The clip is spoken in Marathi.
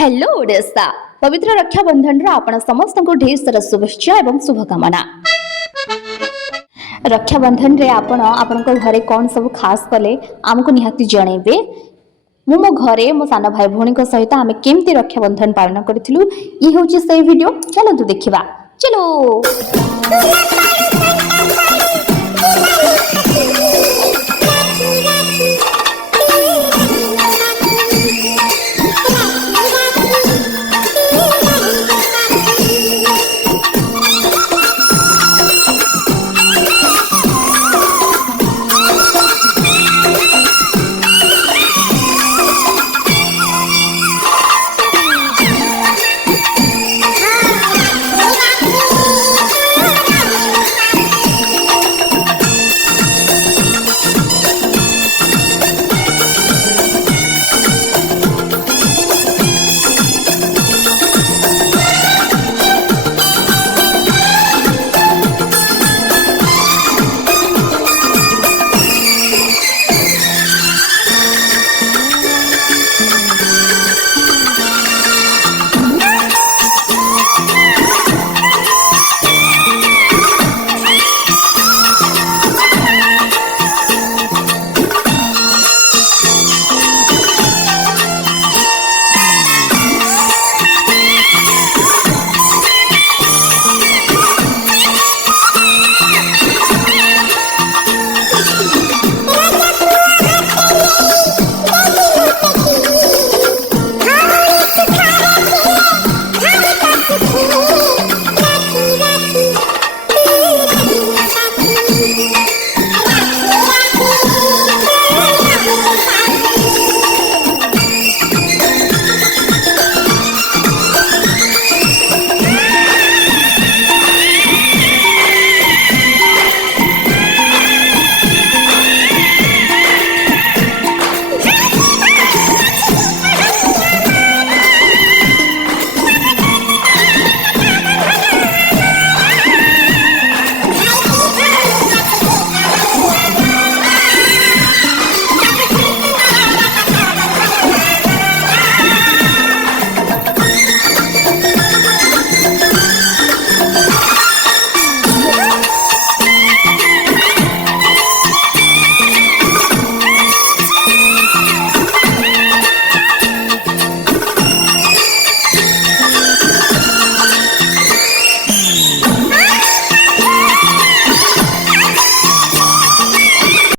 हेलो ओडिशा पवित्र रक्षाबंधन आपण समस्त को ढेर सारा शुभेच्छा एवं शुभकामना। रक्षाबंधन रे आपण आपण घरे कौन सब खास कले आमको निहाती जनइबे। मु मो घरे मो सान भाई भौणी सहित आम केमती रक्षाबंधन पालन करूँ ये हूँ से वीडियो चलतु देखा चलो।